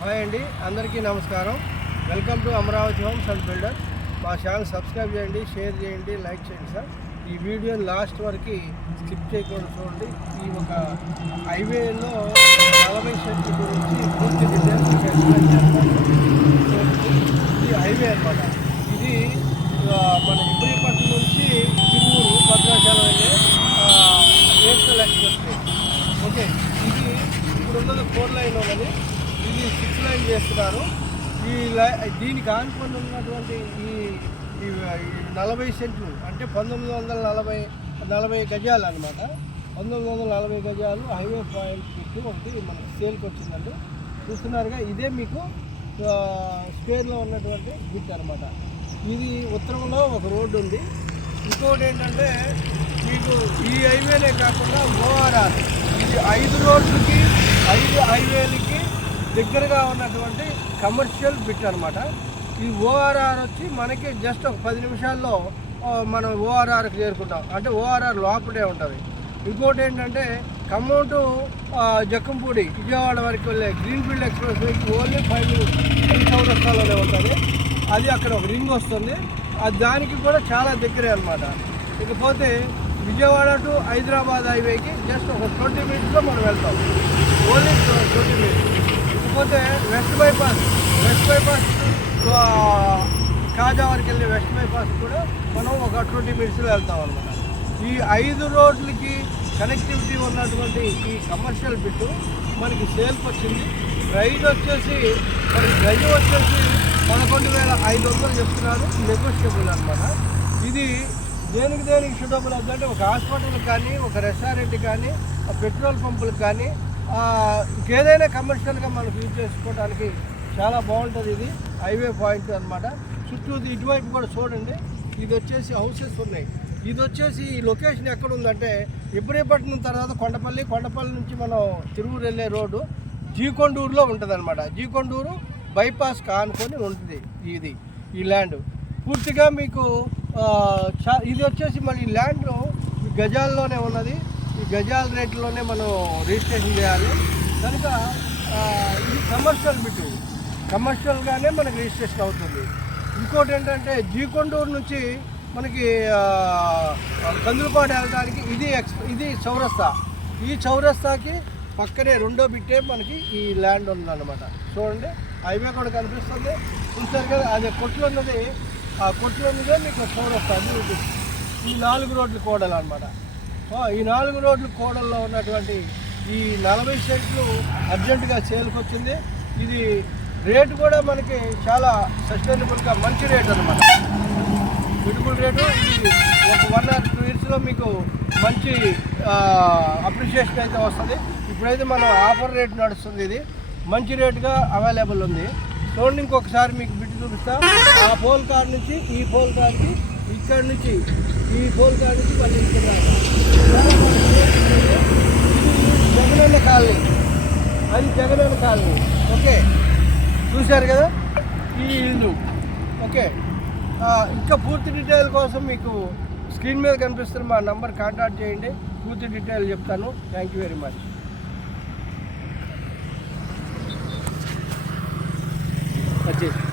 Hi అండి అందరికీ నమస్కారం. Welcome to Amaravati homes and builders. మా ఛానల్ సబ్స్క్రైబ్ చేయండి షేర్ చేయండి లైక్ చేయండి సార్. ఈ వీడియోని లాస్ట్ వరకు స్కిప్ చేయకుండా చూడండి. ఈ ఒక హైవేలో నలభై సెంట్ల గురించి పూర్తి డీటెయిల్స్ ఎక్స్ప్లెయిన్ చేస్తాను. ఇది హైవే అన్నమాట. ఇది మన ఇబ్రహీపట్నం నుంచి తిరుమూరు భద్రాచలం వెళ్ళే నేషనల్ ఎక్స్ప్రెస్ ఓకే ఇది ఇప్పుడు ఉన్నది ఫోర్ లైన్ ఉన్నది. ఇది సిక్స్ లైన్ చేస్తున్నారు. ఈ లై దీనికి ఆనుకొని ఉన్నటువంటి ఈ నలభై సెంట్లు అంటే పంతొమ్మిది వందల నలభై నలభై గజాలు అనమాట పంతొమ్మిది వందల నలభై గజాలు హైవే పాయింట్ చుట్టూ ఒకటి మనకి సేల్కి వచ్చిందండి. చూస్తున్నారుగా ఇదే మీకు ఆ, స్క్వేర్లో ఉన్నటువంటి బిట్ అనమాట ఇది ఉత్తరంలో ఒక రోడ్డు ఉంది. ఇంకోటి ఏంటంటే మీకు ఈ హైవేనే కాకుండా ఓఆర్ఆర్. ఇది ఐదు రోడ్లకి ఐదు హైవేలకి దగ్గరగా ఉన్నటువంటి కమర్షియల్ బిట్ అనమాట ఈ ఓఆర్ఆర్ వచ్చి మనకి జస్ట్ ఒక పది నిమిషాల్లో మనం ఓఆర్ఆర్కి చేరుకుంటాం. అంటే ఓఆర్ఆర్ లోపలే ఉంటుంది. ఇంకోటి ఏంటంటే ఖమ్మం టు జక్కంపూడి విజయవాడ వరకు వెళ్ళే గ్రీన్ఫీల్డ్ ఎక్స్ప్రెస్ వేకి ఓన్లీ ఫైవ్ మినిట్స్ చౌరస్తాలోనే ఉంటుంది. అది అక్కడ ఒక రింగ్ వస్తుంది. అది దానికి కూడా చాలా దగ్గరే అనమాట ఇకపోతే విజయవాడ టు హైదరాబాద్ హైవేకి జస్ట్ ఒక ట్వంటీ మినిట్స్లో మనం వెళ్తాం. ఓన్లీ ట్వంటీ మినిట్స్ లేకపోతే వెస్ట్ బైపాస్ వెస్ట్ బైపాస్ ఆ, కాజా వరకు వెళ్ళే వెస్ట్ బైపాస్ కూడా మనం ఒక ట్వంటీ మినిట్స్లో వెళ్తాం అనమాట ఈ ఐదు రోడ్లకి కనెక్టివిటీ ఉన్నటువంటి ఈ కమర్షియల్ బిట్ మనకి సేల్కి వచ్చింది. ప్రైజ్ వచ్చేసి మనకి గజ వచ్చేసి పదకొండు వేల ఐదు వందలు చెప్తున్నారు. నెగోషియబుల్ అనమాట ఇది దేనికి దేనికి సూటబుల్ అవుతుందంటే ఒక హాస్పిటల్ కానీ ఒక రెస్టారెంట్ కానీ ఆ పెట్రోల్ పంపులకు కానీ ఇంకేదైనా కమర్షియల్గా మనకు యూజ్ చేసుకోవడానికి చాలా బాగుంటుంది ఇది. హైవే పాయింట్ అనమాట చుట్టూ ఇటువైపు కూడా చూడండి. ఇది వచ్చేసి హౌసెస్ ఉన్నాయి. ఇది వచ్చేసి ఈ లొకేషన్ ఎక్కడ ఉందంటే ఇబ్రహీపట్నం తర్వాత కొండపల్లి కొండపల్లి నుంచి మనం తిరువురు వెళ్ళే రోడ్డు జీకొండూరులో ఉంటుంది అనమాట జీకొండూరు బైపాస్ కానుకొని ఉంటుంది ఇది ఈ ల్యాండ్ పూర్తిగా మీకు ఇది వచ్చేసి మన ఈ ల్యాండ్ గజాల్లోనే ఉన్నది. గజాల రేట్లోనే మనం రిజిస్ట్రేషన్ చేయాలి. కనుక ఇది కమర్షియల్ బిట్ కమర్షియల్గానే మనకి రిజిస్ట్రేషన్ అవుతుంది. ఇంకోటి ఏంటంటే జీకొండూరు నుంచి మనకి కందులపాడు వెళ్ళడానికి ఇది ఎక్స్ ఇది చౌరస్తా. ఈ చౌరస్తాకి పక్కనే రెండో బిట్టే మనకి ఈ ల్యాండ్ ఉందన్నమాట. చూడండి హైవే కూడా కనిపిస్తుంది. చూసారు కదా అదే కొట్లు ఉన్నది ఆ కొట్లు ఉన్నదే మీకు చౌరస్తా అది ఈ నాలుగు రోడ్లు కోడలు అనమాట ఈ నాలుగు రోడ్లు కోడల్లో ఉన్నటువంటి ఈ నలభై సెంట్లు అర్జెంటుగా సేల్కొచ్చింది ఇది రేటు కూడా మనకి చాలా సస్టైనబుల్గా మంచి రేట్ అనమాట బ్యూటిఫుల్ రేటు. ఇది ఒక వన్ ఆర్ టూ ఇయర్స్లో మీకు మంచి అప్రిషియేషన్ అయితే వస్తుంది. ఇప్పుడైతే మనం ఆఫర్ రేట్ నడుస్తుంది ఇది. మంచి రేటుగా అవైలబుల్ ఉంది. చూడండి ఇంకొకసారి మీకు బిట్టు చూపిస్తా. ఆ పోల్ కార్ నుంచి ఈ పోల్ కార్కి ఇక్కడ నుంచి ఈ పోల్ నుంచి మళ్ళీ ఇక్కడ జగనన్న కాలనీ. అది జగనన్న కాలనీ. ఓకే? చూశారు కదా? ఈ ఇల్లు. ఓకే? ఇంకా పూర్తి డీటెయిల్ కోసం మీకు స్క్రీన్ మీద కనిపిస్తున్న మా నంబర్ కాంటాక్ట్ చేయండి. పూర్తి డీటెయిల్ చెప్తాను. థ్యాంక్ యూ వెరీ మచ్ వచ్చేసి